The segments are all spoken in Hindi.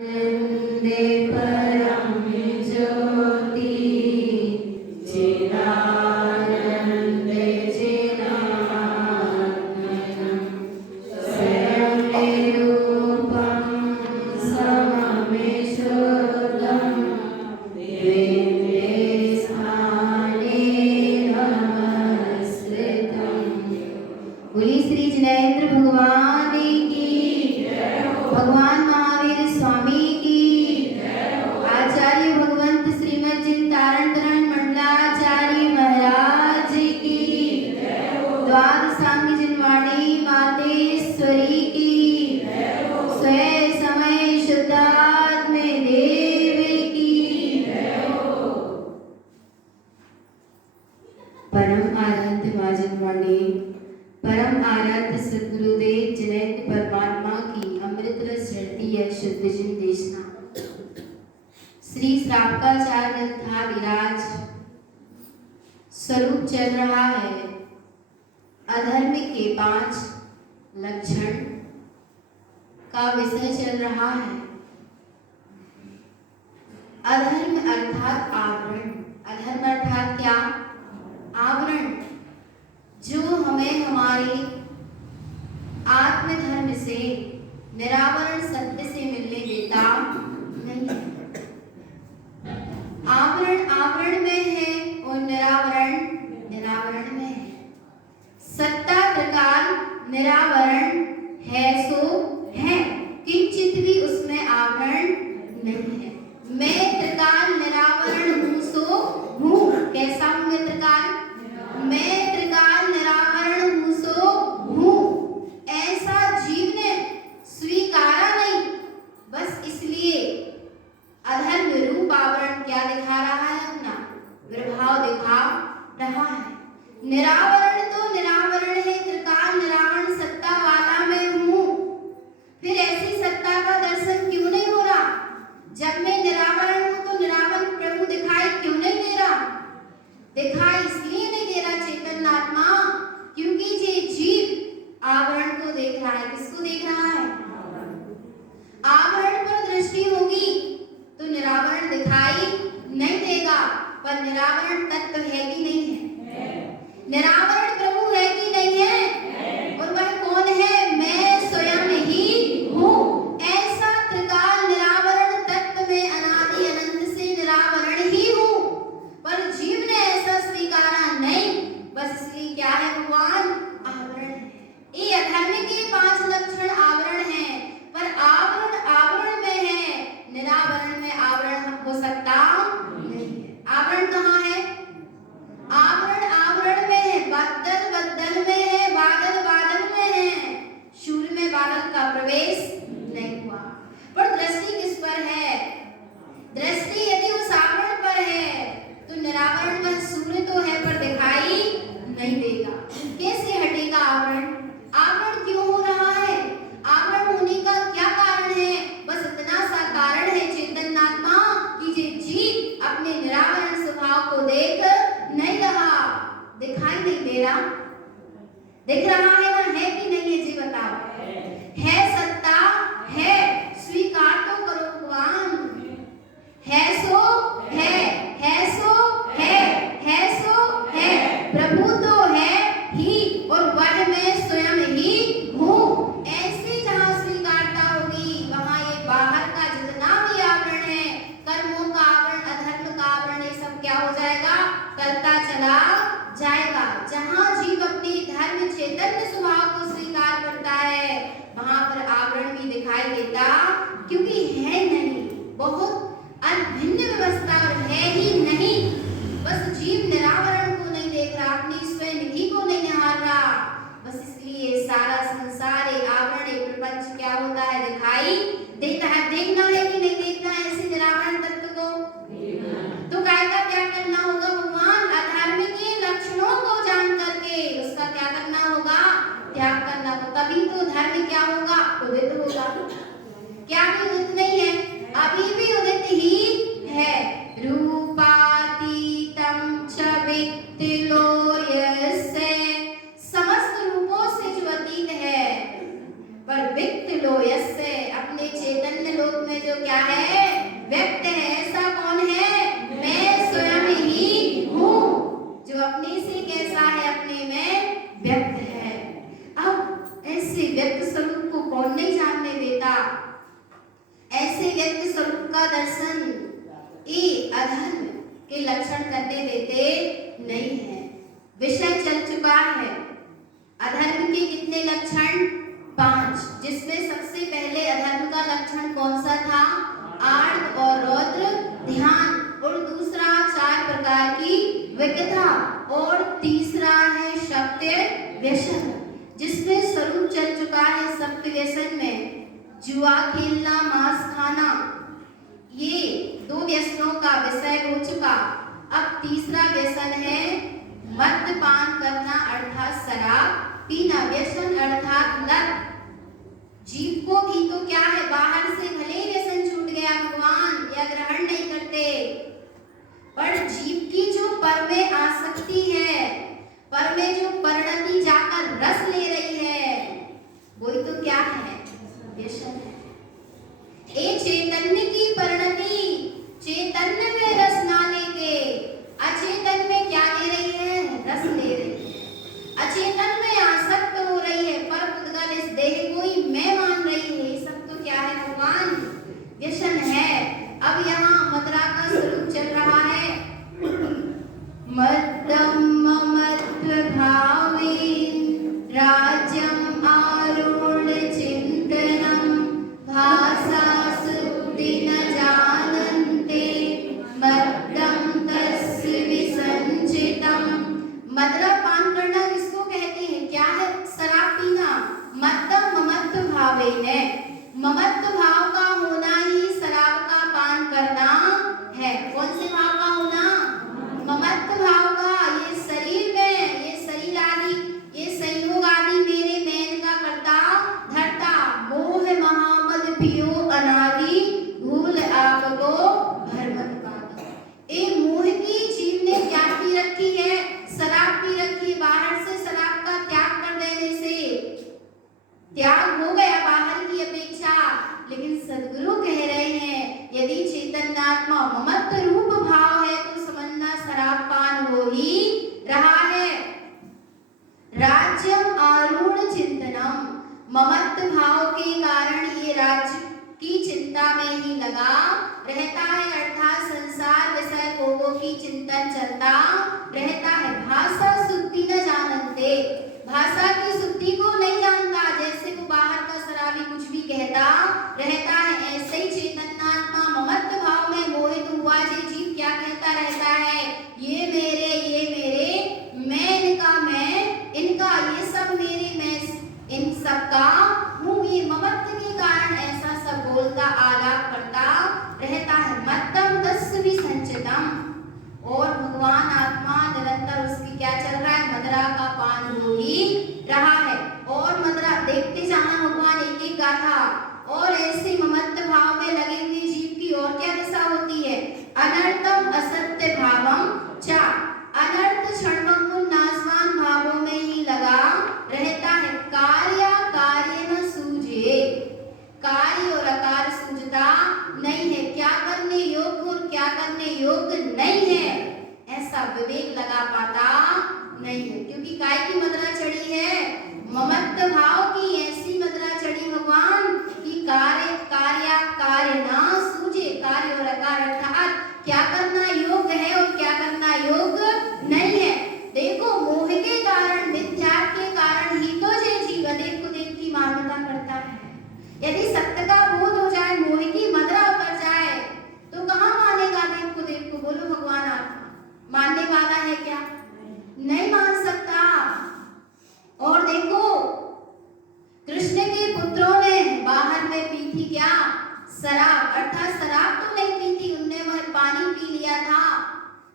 वन्दे परं ज्योति चिदानन्दे चिदात्मनं स्वयं निरूपं सममेश्वरं वेदे स्थाने नमस्कृतं। बोलिए श्री जिनेंद्र भगवान की, भगवान महावीर स्वामी की, आचार्य भगवंत श्रीमद चिंतारण तरण मंडलाचार्य महाराज की, द्वादशांग जिनवाणी मातेश्वरी की, स्वयं समय शुद्धात्म देव की। परम आराध्य मां जिनवाणी, परम आराध्य सद्गुरुदेव जिनेंद्र परमात्मा की अमृत रस झरती है शुद्ध जिन देशना। श्री श्रावकाचार्य था विराज स्वरूप चल रहा है। अधर्म के 5 लक्षण का विषय चल रहा है। अधर्म अर्थात आवरण। अधर्म अर्थात क्या? आवरण, जो हमें हमारे आत्मधर्म से, निरावरण सत्य से मिलने देता नहीं है। आवरण आवरण में है और निरावरण निरावरण में है। सत्ता त्रिकाल निरावरण है सो है, किंचित भी उसमें आवरण नहीं है। मैं त्रिकाल निरावरण हूँ सो हूँ। कैसा हूँ मैं त्रिकाल? मैं त्रिकाल निरावरण हूँ सो हूँ। ऐसा जीव ने स्वीकारा नहीं, बस इसलिए अधर्म रूप आवरण क्या दिखा रहा है? अपना प्रभाव दिखा रहा है। निरावरण तो निरावरण है, त्रिकाल निरावरण सत्ता वाला मैं हूँ। फिर ऐसी सत्ता का दर्शन क्यों नहीं हो रहा? जब मैं निरावरण हूँ तो निरावरण प्रभु दिखाई क्यों नहीं दे रहा? दिखाई इसलिए नहीं दे रहा चैतन्य आत्मा, क्योंकि ये जीव आवरण को देख रहा है। किसको देख रहा है? आवरण पर दृष्टि होगी तो निरावरण दिखाई नहीं देगा। पर निरावरण तत्व है कि नहीं है? निरावरण प्रभु है कि नहीं है? और वह कौन है? मैं स्वयं ही हूँ। ऐसा त्रिकाल निरावरण तत्व में अनादि अनंत से निरावरण ही हूँ, पर जीव ने ऐसा स्वीकारा नहीं। बस इसलिए क्या है? भगवान आवरण है। ये अधर्म के 5 लक्षण आवरण हैं, पर आवरण आवरण में है, निरावरण में आवरण हो सकता नहीं है। आवरण कहाँ है? आवरण आवरण में है, बदल बदल में है, बादल बादल में है। सूर्य में बादल का प्रवेश नहीं हुआ। पर दृष्टि किस पर है? दृष्टि यदि उस आवरण पर है तो निरावरण में सूर्य तो है पर दिखाई नहीं देगा। कैसे हटेगा आवरण? आवरण क्यों हो रहा है? आवरण होने का क्या कारण है? बस इतना सा कारण है चैतन्य आत्मा कि ये जीव अपने निरावरण स्वभाव को देख नहीं रहा, दिखाई नहीं दे रहा। दिख रहा है ना? है कि नहीं है जी बताओ? है, सत्ता है, स्वीकार तो करो भगवान। है सो है, है सो है सो है। प्रभु तो है ही और वह मैं स्वयं ही हूँ। ऐसे जहाँ स्वीकारता होगी वहाँ ये बाहर का जितना भी आवरण है, कर्मों का आवरण, अधर्म का आवरण, ये सब क्या हो जाएगा? करता चला जाएगा। जहाँ जीव अपने धर्म चैतन्य स्वभाव को स्वीकार करता है वहाँ पर आवरण भी दिखाई देता, क्योंकि है नहीं, बहुत अभिन्न व्यवस्था और है ही नहीं। बस जीव निरावरण को नहीं देख रहा, अपनी स्वयं निधि को नहीं निहार रहा। बस इसलिए सारा संसार, ये आवरण, ये प्रपंच क्या होता है? दिखाई देता है। देखना है कि नहीं देखना है ऐसे निरावरण तत्व को? तो काय का क्या करना होगा भगवान? अधर्म के लक्षणों को जान करके उसका क्या करना होगा? त्याग में जो क्या है, व्यक्त है। ऐसा कौन है? मैं स्वयं ही हूँ, जो अपने से कैसा है, अपने में व्यक्त है। अब ऐसे व्यक्त स्वरूप को कौन नहीं जानने देता? ऐसे व्यक्त स्वरूप का दर्शन ये अधर्म के लक्षण करने देते नहीं है। विषय चल चुका है अधर्म के कितने लक्षण? 5, जिसमें सबसे पहले अधर्म का लक्षण कौन सा था? आर्त और रौद्र ध्यान, और दूसरा 4 प्रकार की विकथा, और तीसरा है सत्य व्यसन, जिसमें स्वरूप चल चुका है सत्य व्यसन में जुआ खेलना, मांस खाना, ये 2 व्यसनों का विषय हो चुका। अब तीसरा व्यसन है मद्यपान करना अर्थात शराब पीना। व्यसन अर्थात लत। जीव को भी तो क्या है, बाहर से भले ही व्यसन छूट गया, भगवान या ग्रहण नहीं करते, पर जीव की जो पर में आसक्ति है, पर में जो परिणति जाकर रस ले रही है, वही तो क्या है, व्यसन है। ए चैतन्य की परिणति, चैतन्य में रस ना लेके अचेतन में क्या ले रही है, रस ले रही है। अचेतन में आसक्त हो रही है, पर पुद्गल इस देह को ही मैं मान रही है। ये सब तो क्या है भगवान, व्यसन है। अब यहाँ मदरा का स्वरूप चल रहा है। मद्दम ममत्व भावेन राज्यम आरूढ़ चिंतनम भासा सुप्ति न जानन्ते मद्दम तस्य विसंचितम। मदरा पान करना किसको कहते हैं? क्या है? शराब पीना। मद्दम ममत्व भावेन है, ममत्व भाव का होना ही शराब का पान करना है। कौन से भाव का होना? ममत्व भाव का। ये शरीर में, ये शरीर आदि, ये संयोग आदि मेरे मैन का करता धरता। मोह महामद पियो अनादि भूल आपको भरमत का। ए मोह की जीव ने क्या पी रखी है? शराब पी रखी। बाहर से शराब का त्याग कर देने से त्याग हो गया बाहर की अपेक्षा, लेकिन सद्गुरु कह रहे हैं यदि चैतन्यात्मा ममत्व रूप भाव है तो समझना शराब पान हो ही रहा है। राज्यम आरूढ़ चिंतनम, ममत्व भाव के कारण ये राज्य की चिंता में ही लगा रहता है, अर्थात संसार विषय भोगों की चिंतन चलता रहता है। भाषा शुद्धि न जानते, भाषा की शुद्धि को नहीं जानता। जैसे वो बाहर का शराबी कुछ भी कहता रहता है, ऐसे ही चैतन्यात्मा ममत्व भाव में मोहित हुआ ये जीव क्या कहता रहता है, ये मेरे, मैं इनका, मैं इनका, ये सब मेरे, मैं इन सब का हूँ। ये ममत्व के कारण ऐसा सब बोलता आलाप करता रहता है। मत्तम तस्य विसंचितम, और भगवान आत्मा निरंतर उसकी क्या चल रहा है, मदरा का पान हो ही रहा है। और मदरा देखते जाना भगवान एक एक गाथा। और ऐसे ममत्व भाव में लगे हुए जीव की और क्या दिशा होती है? अनर्थम असत्य भावम च, अनर्थ क्षणभंगुर नाशवान भावों में ही लगा रहता है। कार्य न सूझे, कार्य और अकार्य सूझता नहीं है। क्या करने योग्य और क्या करने योग्य नहीं है, ऐसा विवेक लगा पाता नहीं है। क्योंकि काय की मदरा चढ़ी है? ममत्व भाव की ऐसी मदरा चढ़ी भगवान की कार्य ना सूझे। कार्य और अकार्य अर्थात क्या करना योग्य है और क्या करना योग्य नहीं है। देखो मोह के कारण, मिथ्या के कारण ही तो ये जीव अनेक कुदेव की मान्यता करता है। यदि सत्य का बोध हो जाए, मोह की मदरा उतर जाए, तो कहाँ मानेगा देव को? देव को बोलो भगवान आत्मा मानने वाला है क्या? नहीं मान सकता। और देखो कृष्ण के पुत्रों ने बाहर में पी थी क्या? शराब। अर्थात शराब तो नहीं पी थी उनने, वह पानी पी लिया था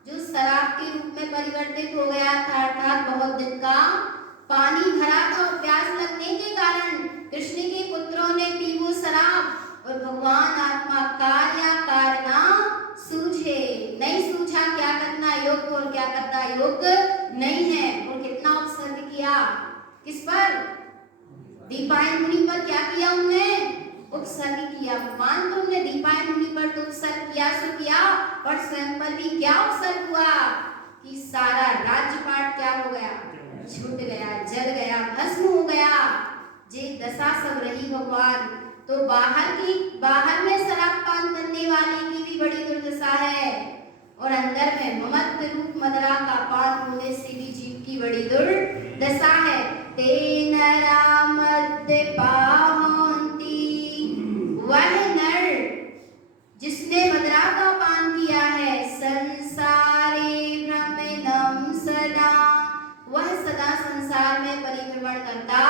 जो शराब के रूप में परिवर्तित हो गया था। अर्थात बहुत दिन का पानी भरा था और प्यास लगने के कारण कृष्ण के पुत्रों ने पी वो शराब। और भगवान आत्मा कार्य ना सूझे, नहीं सूझा क्या करना योग्य और क्या करना योग्य नहीं है। और कितना उत्सर्ग किया किस पर? दीपायन मुनि पर क्या किया उन्होंने? उपसर्ग किया। भगवान तुमने दीपायन मुनि पर तो उपसर्ग किया सो किया, पर स्वयं पर भी क्या उपसर्ग हुआ कि सारा राज्यपाट क्या हो गया, छूट गया, जल गया, भस्म हो गया। जे दशा सब रही भगवान, तो बाहर में शराब पान करने वाले की भी बड़ी दुर्दशा है, और अंदर में ममत्व रूप मदरा का पान होने से भी जीव की बड़ी दुर्दशा है। तेन रामद्य पाहन्ति, वह नर जिसने मदरा का पान किया है, संसारे भ्रमणं सदा, वह सदा संसार में परिभ्रमण करता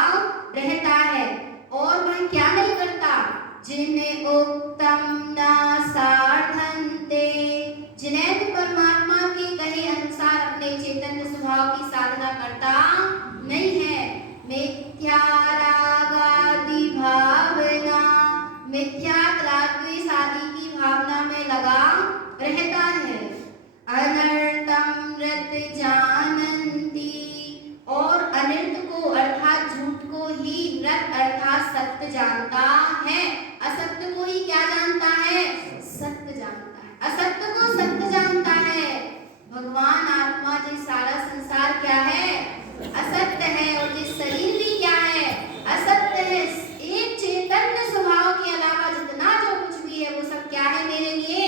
रहता है। और वह क्या नहीं करता, जिन्हें उक्तम न साधन्ते, जिन्हें परमात्मा के कहे अनुसार अपने चैतन्य स्वभाव की साधना करता नहीं है। मिथ्या रागादि भावना, मिथ्या राग द्वेष आदि की भावना में लगा रहता है। अनर्थम रत जानन्ति, और अनर्थ को अर्थात झूठ को ही रत अर्थात सत्य जानता है। असत्य को ही क्या जानता है, सत्य जानता है, असत्य को सत्य जानता है। भगवान आत्मा जी सारा संसार क्या है, असत्य है, और जिस शरीर भी क्या है, असत्य है। एक चैतन्य स्वभाव के अलावा जितना जो कुछ भी है वो सब क्या है मेरे लिए,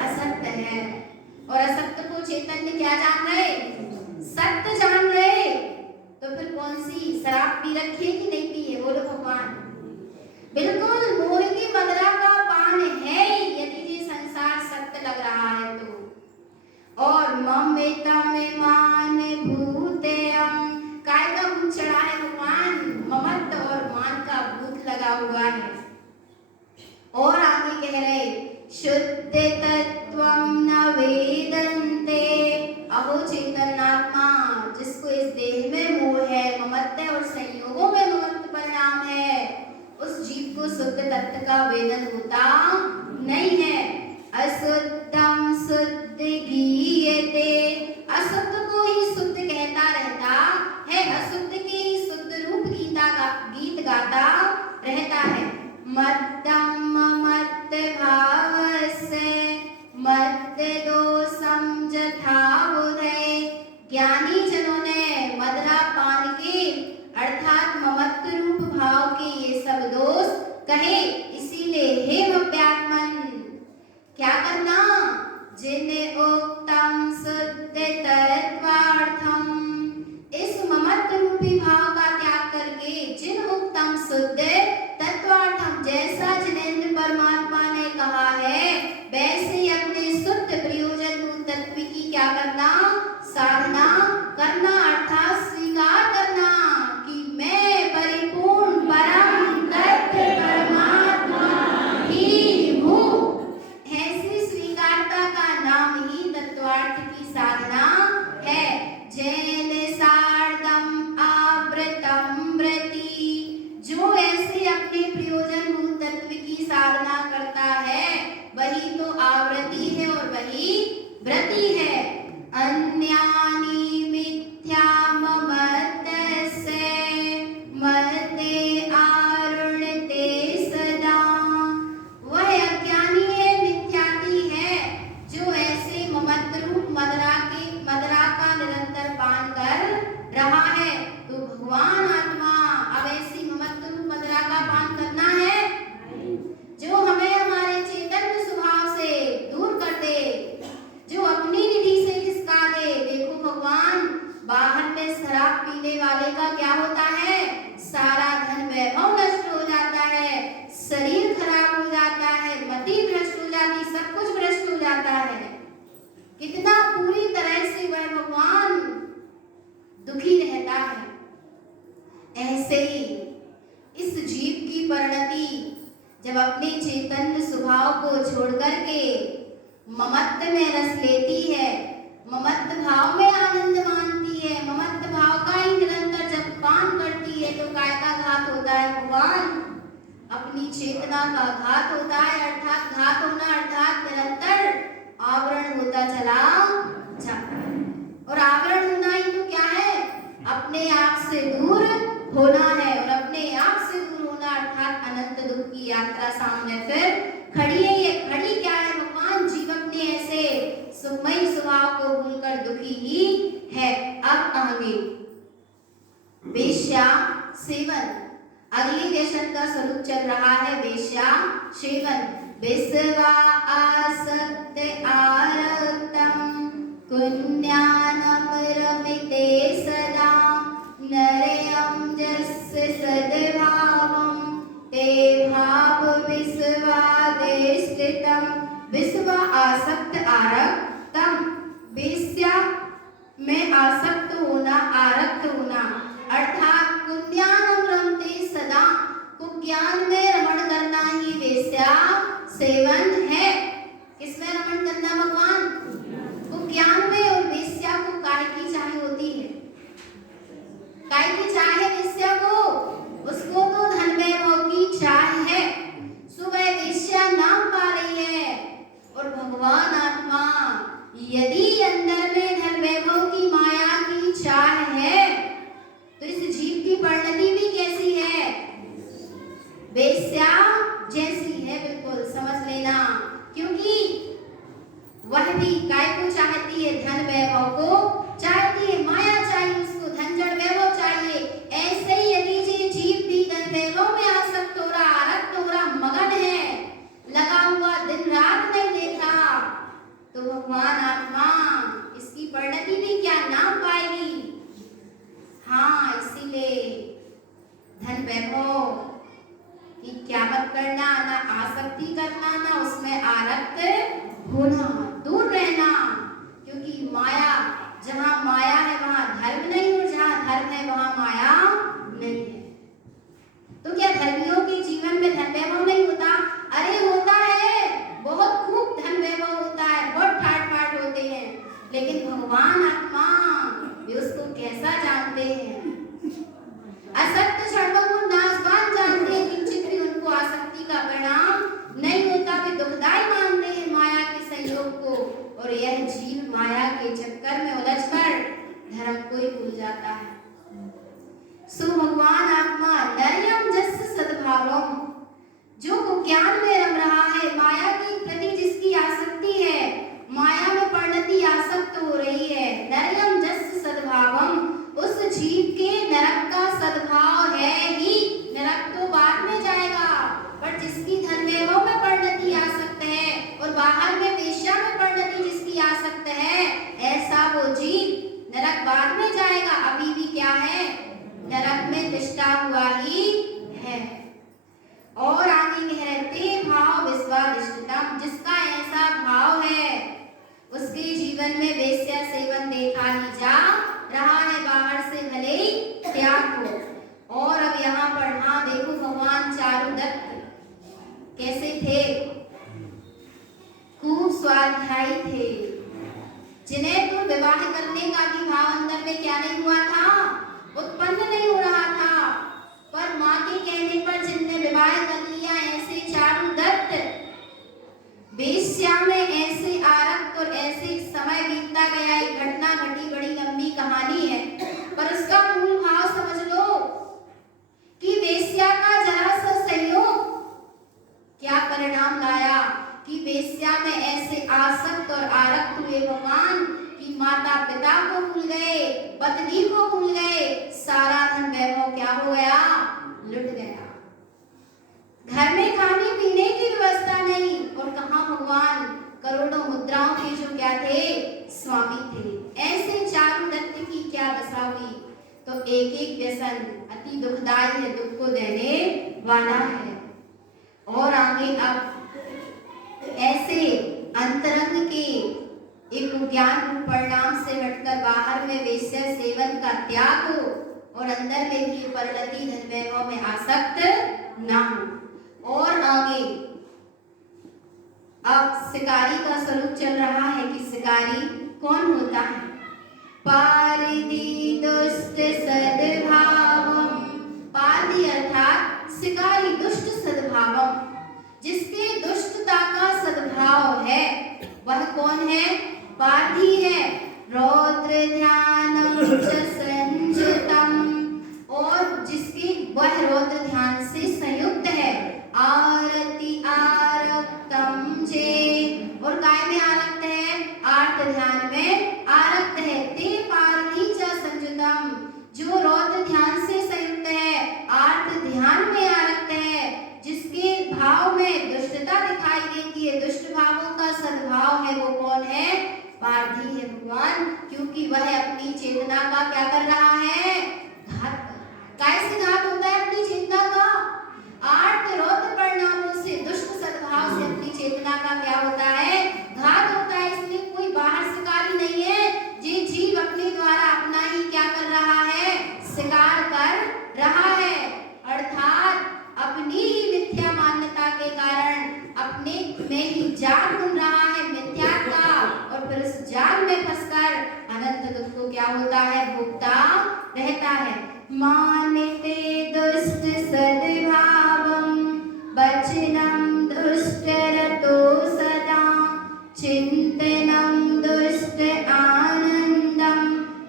असत्य है। और असत्य को चैतन्य क्या जान रहे, सत्य जान रहे। तो फिर कौन सी शराब पी रखी है कि नहीं पी है, बोलो भगवान। बिल्कुल मोह की मदरा का पान है यदि ये संसार सत्य लग रहा है तो। और ममेतमेमान भूतेयम, काय का भूत चढ़ा है भगवान, ममत्व और मान का भूत लगा हुआ है। और आगे कह रहे शुद्ध तत्वं न वेदन्ते, अहो चैतन्यात्मा जिसको इस देह में मोह है, ममत्व और संयोगों में ममत्व परिणाम है, उस जीव को शुद्ध तत्व का वेदन होता नहीं है। अशुद्धम शुद्ध गीयते, अशुद्ध को ही शुद्ध कहता रहता है, अशुद्ध के ही शुद्ध रूप गीत गाता रहता है। मद्दम ममत्त भावस्य मद्द दोषम जथा बुधे, ज्ञानी जनों ने मदरा पान के अर्थात ममत्व रूप भाव के ये सब दोष कहे। इसीलिए हे भव्यात्मन क्या करना, जिन्हें उक्तम शुद्ध तत्वार्थम, इस ममत्व रूपी भाव का त्याग करके जिन उक्तम शुद्ध तत्वार्थम, जैसा जिनेंद्र परमात्मा ने कहा है वैसे अपने शुद्ध प्रयोजन तत्व की क्या करना, साधना करना, अर्थात स्वीकार करना कि मैं परिपूर्ण परम तत्व परमात्मा ही हूँ। ऐसी स्वीकारता का नाम ही तत्वार्थ की साधना है। जैन सार्धम आवृतम व्रति, जो ऐसे अपने प्रयोजन भूत तत्व की साधना करता है वही तो आवृत्ति है और वही व्रति है। अन्यानि मिथ्या ममत्तस्य मत्ते आरुण्यते सदा, वह अज्ञानी है, मिथ्याती है, जो ऐसे ममत्व रूप मदरा का निरंतर पान कर रहा है। तो भगवान आत्मा अब ऐसी ममत्व रूप मदरा का पान करना है जो हमें हमारे चैतन्य स्वभाव से दूर कर दे, जो अपनी निधि से खिसका दे। देखो भगवान, बाहर में शराब पीने वाले का क्या होता है, सारा धन वैभव नष्ट हो जाता है, शरीर खराब हो जाता है, मति भ्रष्ट हो जाती, सब कुछ भ्रष्ट हो जाता है। कितना पूरी तरह से वह भगवान दुखी रहता है। ऐसे ही इस जीव की परिणति जब अपने चैतन्य स्वभाव को छोड़ करके ममत्व में रस लेती है, ममत्व भाव में आनंद मानती है, ममत्व भाव का ही निरंतर जब पान करती है तो काय का घात होता है भगवान, अपनी चेतना का घात होता है। अर्थात घात होना अर्थात निरंतर आवरण होता चला जाता है। और आवरण होना ही तो क्या है, अपने आप से दूर होना है। और अपने आप से दूर होना अर्थात अनंत दुख की यात्रा आगे वेश्या सेवन, अगली व्यसन का स्वरूप चल रहा है वेश्या सेवन। विश्वा आसक्त आरक्तम कुन्यानम रमिते सदा नरयम जस्य सद्भावम ते भाव विश्वादेष्टितम। विश्वा आसक्त आरक्तम, वेश्या में आसक्त होना, आरक्त होना, अर्थात कुज्ञानम रमते सदा, कुज्ञान में रमण करना ही वेश्या सेवन है। किसमें रमण करना भगवान? कुज्ञान में। और वेश्या को काय की चाह होती है? काय की चाह है वेश्या को? उसको तो धन वैभव की चाह है। सुबह वेश्या नाम पा रही है और भगवान आत्मा यदि अंदर में धन वैभव की माया की चाह है तो इस जीव की परिणति भी कैसी है? वेश्या जैसी है, बिल्कुल समझ लेना। क्योंकि वह भी काय को चाहती है? धन वैभव को चाहती है, माया चाहिए उसको, धन जड़ वैभव चाहिए। ऐसे ही यदि ये जीव भी धन वैभव में आसक्त हो रहा, आरक्त हो रहा, मगन है, लगा हुआ, दिन रात नहीं देख रहा, तो भगवान आत्मा इसकी परिणति भी क्या नाम पाएगी? हाँ, इसीलिए धन वैभव की क्या मत करना, ना आसक्ति करना, ना उसमें आरक्त होना, दूर रहना। क्योंकि माया, जहाँ माया है वहाँ धर्म नहीं, और जहाँ धर्म है वहाँ माया नहीं है। तो क्या धर्मियों के जीवन में धन वैभव नहीं होता? अरे होता है, बहुत खूब धन वैभव होता है, बहुत ठाट बाट होते हैं, लेकिन भगवान आत्मा वे उसको कैसा जानते हैं? असत्य क्षणों को नाशवान जानते हैं, किंचित भी उनको आसक्ति का परिणाम नहीं होता, वे दुखदाई मानते हैं माया के संयोग को। और यह जीव माया के चक्कर में उलझकर धर्म को ही भूल जाता है। सो भगवान आत्मा नरयम जस्य सद्भावम, जो ज्ञान में रम रहा है, माया के प्रति जिसकी आसक्ति है, माया में परिणति आसक्त हो रही है, नरयम जस्य सद्भावम, उस जीव के नरक का सद्भाव है ही। नरक तो बाद में जाएगा, पर जिसकी धन वैभव में परिणति आसक्त है और बाहर में वेश्या में परिणति जिसकी आसक्त है, ऐसा वो जीव नरक बाद में जाएगा, अभी भी क्या है? नरक में लिष्टा हुआ ही है। और आगे कह रहे ते भाव विश्वादिष्टतम, जिसका ऐसा भाव है उसके जीवन में वेश्या सेवन देखा ही जा रहा है, बाहर से भले ही त्याग हो। और अब यहाँ पर हाँ देखो, भगवान चारुदत्त कैसे थे? खूब स्वाध्यायी थे, जिन्हें तो विवाह करने का भी भाव अंदर में क्या नहीं हुआ था? उत्पन्न नहीं हो रहा था, पर माँ के कहने पर जिनने विवाह कर लिया, ऐसे चारुदत्त वेश्या में ऐसे आरक्त और ऐसे समय बीतता गया। एक घटना घटी, बड़ी लंबी कहानी है, पर उसका मूल भाव समझ लो कि वेश्या का जरा सा संयोग क्या परिणाम लाया कि वेश्या में ऐसे आसक्त और आरक्त हुए भगवान कि माता पिता को भूल गए, पत्नी को भूल गए, सारा धन वैभव क्या हो गया? लुट गया। घर में खाने पीने की व्यवस्था नहीं, और कहाँ भगवान करोड़ों मुद्राओं के जो क्या थे? स्वामी थे। ऐसे चारुदत्त की क्या दशा हुई? तो एक एक व्यसन अति दुखदाई है, दुख को देने वाला है। और आगे अब ऐसे अंतरंग के एक ज्ञान परिणाम से हटकर बाहर में वेश्या सेवन का त्याग हो और अंदर में भी परिणति धन वैभव में आसक्त ना हो। और आगे अब शिकारी का स्वरूप चल रहा है कि शिकारी कौन होता है? पारदी दुष्ट सद्भावम, पारदी अर्थात शिकारी, दुष्ट सद्भावम, जिसके दुष्टता का सद्भाव है वह कौन है? पारधी है। रौद्र ध्यानम च संयुतम, और जिसके वह रौद्र ध्यान से संयुक्त है। आरति आरक्तम चे, और काय में आरक्त है? आर्त ध्यान में आरक्त है। ते पारधी च संयुत इसलिए दुष्ट भावों का सद्भाव है वो कौन है? पारधी है भगवान, क्योंकि वह अपनी चेतना का क्या कर रहा है? घात कर रहा है। कैसे घात होता है अपनी चेतना का? आर्त रौद्र परिणामों से, दुष्ट सद्भाव से अपनी चेतना का क्या होता है? घात होता है। इसलिए कोई बाहर शिकारी नहीं है, ये जीव अपने द्वारा अपना ही क्या कर रहा है? शिकार कर रहा है। अर्थात अपनी ही मिथ्या मान्यता के कारण अपने में ही जाल बुन रहा है मिथ्या का, और फिर उस जाल में फंसकर अनंत दुख को क्या होता है? भोगता रहता है। मानते दुष्ट सद्भावं वचनं दुष्टरतो सदा चिंतनं दुष्ट आनंदं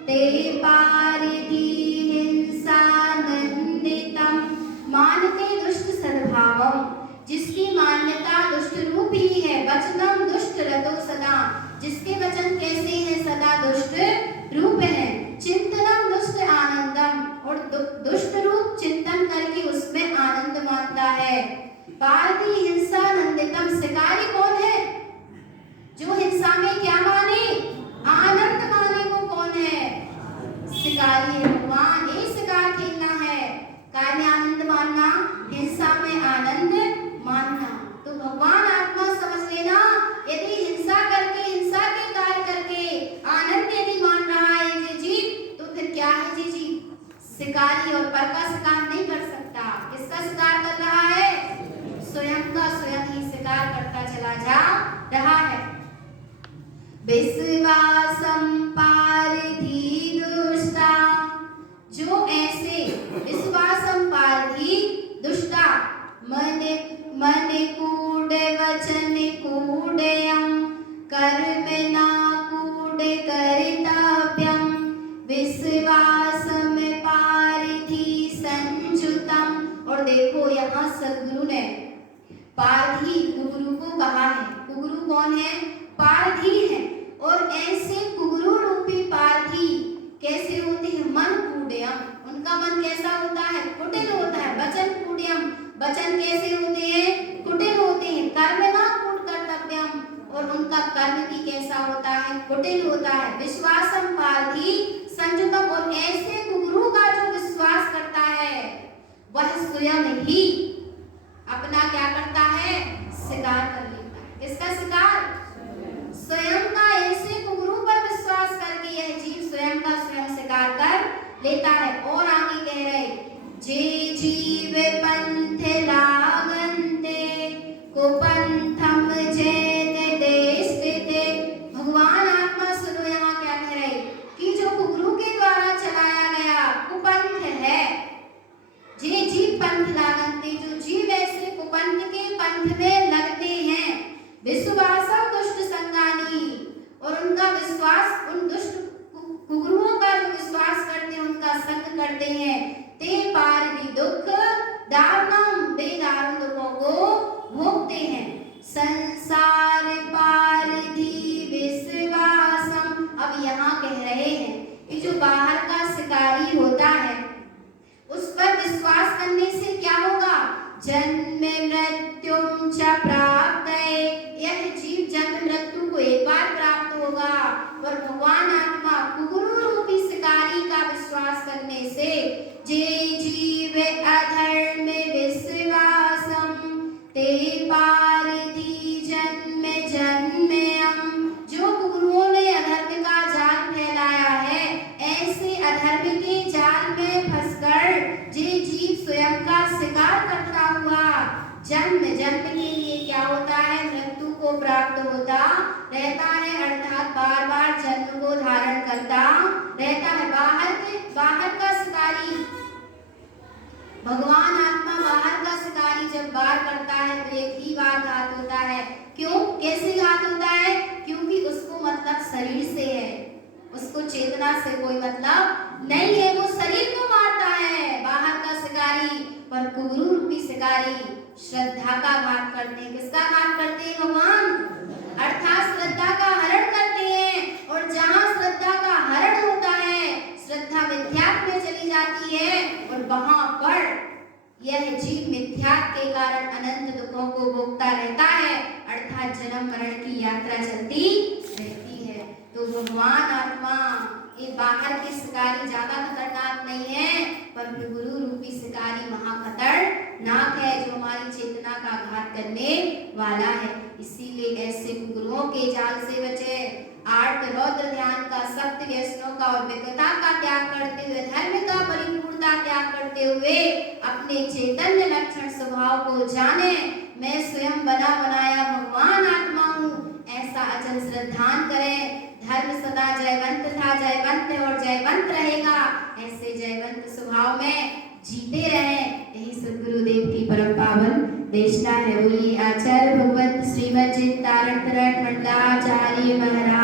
ते पारिधि हिंसानंदितं। मानते दुष्ट सद्भावं, जिसकी मान्यता दुष्ट रूप ही है। वचनम दुष्ट रतो सदा, जिसके वचन कैसे हैं? सदा दुष्ट रूप है। चिंतनम दुष्ट आनंदम, और दुष्ट रूप चिंतन करके उसमें आनंद मानता है। पारधी हिंसा नंदितम, शिकारी कौन है? जो हिंसा में क्या माने? आनंद माने, वो कौन है? शिकारी है भगवान। ये शिकार खेलना है, काय में आनंद मानना, हिंसा में आनंद मानना। तो भगवान आत्मा समझ लेना, यदि हिंसा करके, हिंसा के कार्य करके आनंद यदि मान रहा है ये जीव, तो फिर क्या है ये जीव? शिकारी, और पर का शिकार नहीं कर सकता। किसका शिकार कर रहा है? स्वयं का, स्वयं ही शिकार करता चला जा रहा है। विश्वासं पारधी दुष्टा, जो ऐसे विश्वासं पारधी दुष्टा मन कूढ़ वचन कूढ़यं कर्मणा कूढ़ कर्तव्यं विश्वासं पारधी संयुतम्। और देखो यहाँ सद्गुरु ने पारधी कुगुरु को कहा है। कुगुरु कौन है? पारधी है। और ऐसे कुगुरु रूपी पारधी कैसे होते हैं? मन कूढ़यं, उनका मन कैसा होता है? कुटिल होता है। वचन कूढ़यं, वचन कैसे होते हैं? कुटिल होते हैं। कर्म ना कूढ़ कर्तव्यम, और उनका कर्म भी कैसा होता है? कुटिल होता है। विश्वासं पारधी संयुतम, और ऐसे कुगुरु का जो विश्वास करता है वह स्वयं ही अपना क्या करता है? शिकार कर लेता है। किसका शिकार? स्वयं का। ऐसे कुगुरु पर विश्वास करके यह जीव स्वयं का स्वयं शिकार कर लेता है। और आगे कह रहे, जे जीव पंथ लागन्ते कुपंथम जैन देस्थिते। भगवान आत्मा सुनो, यहाँ क्या कह रहे कि जो कुगुरु के द्वारा चलाया गया कुपंथ है, जे जीव पंथ लागन्ते, जो जीव ऐसे कुपंथ के पंथ में लगते हैं, विश्वासम दुष्ट संगानी, और उनका विश्वास, उन दुष्ट कुगुरुओं का जो विश्वास करते हैं, उनका संग करते हैं, ते पारधी दुख दारुणम, वे दारुण दुखों को भोगते हैं। संसार पारधी विश्वासम। अब यहाँ कह रहे हैं कि जो बाहर का शिकारी होता है उस पर विश्वास करने से क्या होगा? जन्म मृत्युं च प्राप्तये, यह जीव जन्म मृत्यु को एक बार प्राप्त होगा। पर भगवान आत्मा कुगुरु रूपी शिकारी का विश्वास करने से, जे जीव अधर्म विश्वासं ते पारधी जन्म जन्मयम्। जो कुगुरुओं ने अधर्म का जाल फैलाया है, ऐसे अधर्म के जाल में फंसकर जे जीव स्वयं का शिकार करता हुआ जन्म जन्म के लिए क्या होता है? मृत्यु को प्राप्त होता रहता है। अर्थात बार बार जन्म को धारण करता रहता है। बाहर का शिकारी, भगवान आत्मा बाहर का शिकारी जब वार करता है तो एक ही बार घात होता है। क्यों? कैसे घात होता है? क्योंकि उसको मतलब शरीर से है, उसको चेतना से कोई मतलब नहीं है, वो शरीर को मारता है बाहर का शिकारी। पर कुगुरु रूपी शिकारी श्रद्धा का घात करते हैं। किसका घात करते हैं भगवान? अर्थात श्रद्धा का हरण करते हैं। और जहाँ श्रद्धा का हरण होता है, श्रद्धा मिथ्यात्व में चली जाती है, और वहां पर यह जीव मिथ्यात्व के कारण अनंत दुखों को भोगता रहता है। अर्थात जन्म मरण की यात्रा चलती रहती है। तो भगवान आत्मा ये बाहर की शिकारी ज्यादा खतरनाक नहीं है, पर गुरु रूपी शिकारी महाखतरनाक है, जो हमारी चेतना का घात करने वाला है। इसीलिए ऐसे गुरुओं के जाल से बचे। आर्त रौद्र ध्यान का, सप्त व्यसनों का और विकृता का त्याग करते हुए, धर्म का परिपूर्णता त्याग करते हुए अपने चैतन्य लक्षण स्वभाव को जाने। मैं स्वयं बना बनाया भगवान आत्मा हूँ, ऐसा अचल श्रद्धान करें। धर्म सदा जयवंत था, जयवंत है और जयवंत रहेगा। ऐसे जयवंत स्वभाव में जीते रहें। यही सद्गुरुदेव की परम पावन देशना है। बोलिए आचार्य भगवत श्रीमद जिन तारण मंडलाचार्य महाराज